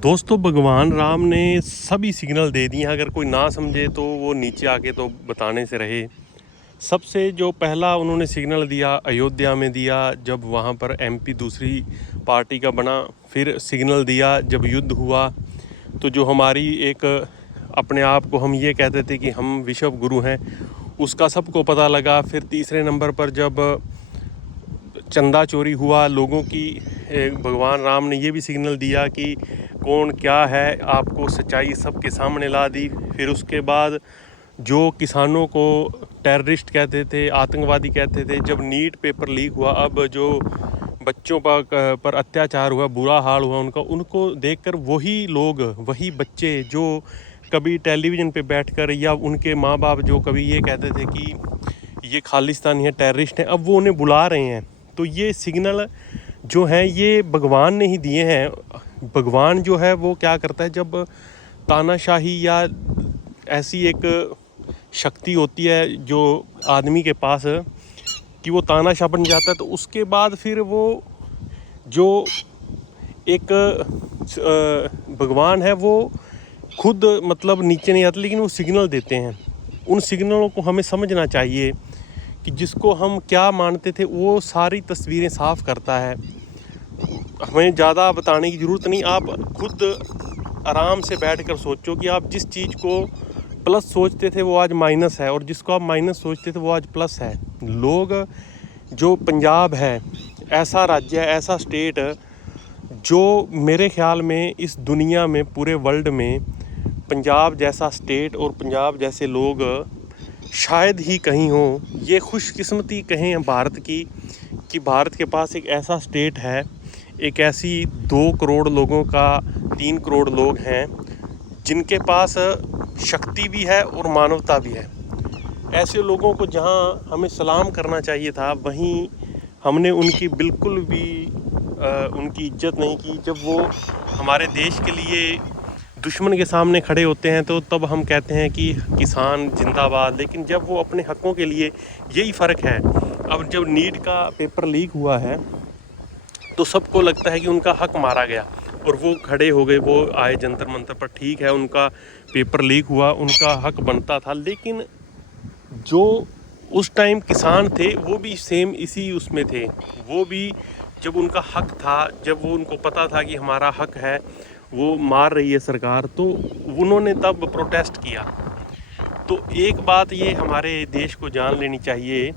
दोस्तों भगवान राम ने सभी सिग्नल दे दिए हैं। अगर कोई ना समझे तो वो नीचे आके तो बताने से रहे। सबसे जो पहला उन्होंने सिग्नल दिया अयोध्या में दिया, जब वहाँ पर एमपी दूसरी पार्टी का बना। फिर सिग्नल दिया जब युद्ध हुआ, तो जो हमारी एक अपने आप को हम ये कहते थे कि हम विश्व गुरु हैं, उसका सबको पता लगा। फिर तीसरे नंबर पर जब चंदा चोरी हुआ लोगों की, भगवान राम ने ये भी सिग्नल दिया कि कौन क्या है, आपको सच्चाई सबके सामने ला दी। फिर उसके बाद जो किसानों को टेररिस्ट कहते थे, आतंकवादी कहते थे, जब नीट पेपर लीक हुआ, अब जो बच्चों पर अत्याचार हुआ, बुरा हाल हुआ उनका, उनको देखकर वही लोग, वही बच्चे जो कभी टेलीविज़न पे बैठकर, या उनके माँ बाप जो कभी ये कहते थे कि ये खालिस्तानी है, टेररिस्ट हैं, अब वो उन्हें बुला रहे हैं। तो ये सिग्नल जो हैं ये भगवान ने ही दिए हैं। भगवान जो है वो क्या करता है, जब तानाशाही या ऐसी एक शक्ति होती है जो आदमी के पास कि वो तानाशाह बन जाता है, तो उसके बाद फिर वो जो एक भगवान है वो खुद मतलब नीचे नहीं आते, लेकिन वो सिग्नल देते हैं। उन सिग्नलों को हमें समझना चाहिए कि जिसको हम क्या मानते थे वो सारी तस्वीरें साफ़ करता है। हमें ज़्यादा बताने की ज़रूरत नहीं, आप खुद आराम से बैठकर सोचो कि आप जिस चीज़ को प्लस सोचते थे वो आज माइनस है, और जिसको आप माइनस सोचते थे वो आज प्लस है। लोग जो पंजाब है, ऐसा राज्य है, ऐसा स्टेट जो मेरे ख्याल में इस दुनिया में, पूरे वर्ल्ड में पंजाब जैसा स्टेट और पंजाब जैसे लोग शायद ही कहीं हों। ये खुशकिस्मती कहें भारत की कि भारत के पास एक ऐसा स्टेट है, एक ऐसी 2 करोड़ लोगों का 3 करोड़ लोग हैं जिनके पास शक्ति भी है और मानवता भी है। ऐसे लोगों को जहां हमें सलाम करना चाहिए था, वहीं हमने उनकी बिल्कुल भी उनकी इज्जत नहीं की। जब वो हमारे देश के लिए दुश्मन के सामने खड़े होते हैं तो तब हम कहते हैं कि किसान जिंदाबाद, लेकिन जब वो अपने हकों के लिए, यही फ़र्क है। अब जब नीट का पेपर लीक हुआ है तो सबको लगता है कि उनका हक मारा गया और वो खड़े हो गए, वो आए जंतर मंतर पर। ठीक है, उनका पेपर लीक हुआ, उनका हक बनता था, लेकिन जो उस टाइम किसान थे वो भी सेम इसी उसमें थे। वो भी जब उनका हक था, जब वो उनको पता था कि हमारा हक है, वो मार रही है सरकार, तो उन्होंने तब प्रोटेस्ट किया। तो एक बात ये हमारे देश को जान लेनी चाहिए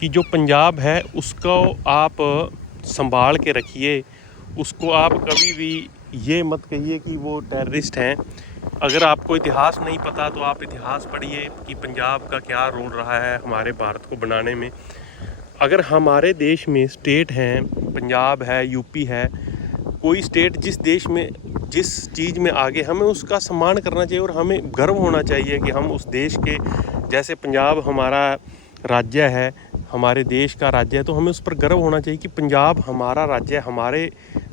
कि जो पंजाब है उसको आप संभाल के रखिए। उसको आप कभी भी ये मत कहिए कि वो टेररिस्ट हैं। अगर आपको इतिहास नहीं पता तो आप इतिहास पढ़िए कि पंजाब का क्या रोल रहा है हमारे भारत को बनाने में। अगर हमारे देश में स्टेट हैं, पंजाब है, यूपी है, कोई स्टेट जिस देश में जिस चीज़ में आगे, हमें उसका सम्मान करना चाहिए और हमें गर्व होना चाहिए कि हम उस देश के, जैसे पंजाब हमारा राज्य है, हमारे देश का राज्य है, तो हमें उस पर गर्व होना चाहिए कि पंजाब हमारा राज्य है। हमारे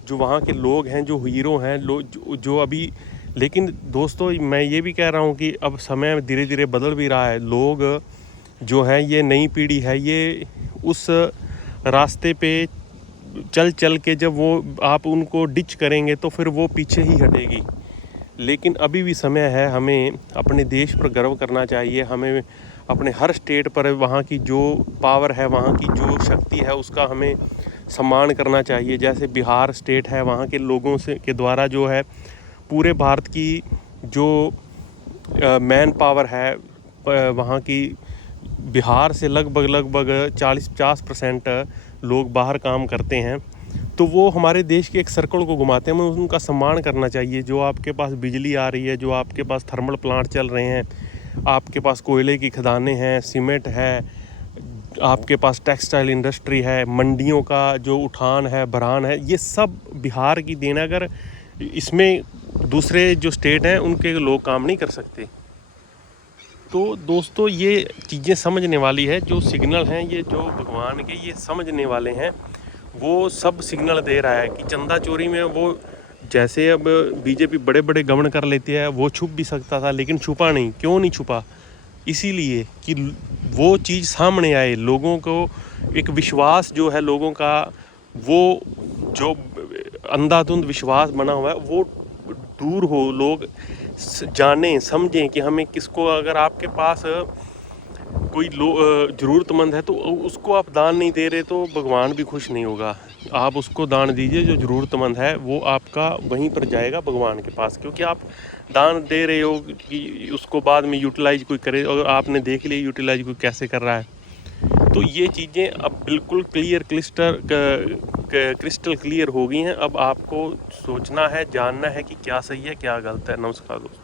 जो वहाँ के लोग हैं, जो हीरो हैं, लोग जो अभी, लेकिन दोस्तों मैं ये भी कह रहा हूँ कि अब समय धीरे धीरे बदल भी रहा है। लोग जो है, ये नई पीढ़ी है, ये उस रास्ते पे चल चल के जब वो आप उनको डिच करेंगे तो फिर वो पीछे ही हटेगी। लेकिन अभी भी समय है, हमें अपने देश पर गर्व करना चाहिए। हमें अपने हर स्टेट पर वहाँ की जो पावर है, वहाँ की जो शक्ति है, उसका हमें सम्मान करना चाहिए। जैसे बिहार स्टेट है, वहाँ के लोगों से के द्वारा जो है पूरे भारत की जो मैन पावर है, वहाँ की बिहार से लगभग 40-50% लोग बाहर काम करते हैं। तो वो हमारे देश के एक सर्कल को घुमाते हैं, हमें उनका सम्मान करना चाहिए। जो आपके पास बिजली आ रही है, जो आपके पास थर्मल प्लांट चल रहे हैं, आपके पास कोयले की खदानें हैं, सीमेंट है, आपके पास टेक्सटाइल इंडस्ट्री है, मंडियों का जो उठान है, भरान है, ये सब बिहार की देन है। अगर इसमें दूसरे जो स्टेट हैं उनके लोग काम नहीं कर सकते। तो दोस्तों ये चीज़ें समझने वाली है। जो सिग्नल हैं, ये जो भगवान के, ये समझने वाले हैं। वो सब सिग्नल दे रहा है कि चंदा चोरी में वो, जैसे अब बीजेपी बड़े बड़े गवर्न कर लेती है, वो छुप भी सकता था, लेकिन छुपा नहीं। क्यों नहीं छुपा? इसीलिए कि वो चीज़ सामने आए, लोगों को एक विश्वास जो है लोगों का, वो जो अंधाधुंध विश्वास बना हुआ है वो दूर हो, लोग जानें समझें कि हमें किसको, अगर आपके पास कोई ज़रूरतमंद है तो उसको आप दान नहीं दे रहे तो भगवान भी खुश नहीं होगा। आप उसको दान दीजिए, जो ज़रूरतमंद है वो आपका वहीं पर जाएगा भगवान के पास, क्योंकि आप दान दे रहे हो कि उसको बाद में यूटिलाइज कोई करे, और आपने देख लिया यूटिलाइज कोई कैसे कर रहा है। तो ये चीज़ें अब बिल्कुल क्रिस्टल क्लियर हो गई हैं। अब आपको सोचना है, जानना है कि क्या सही है क्या गलत है। नमस्कार दोस्तों।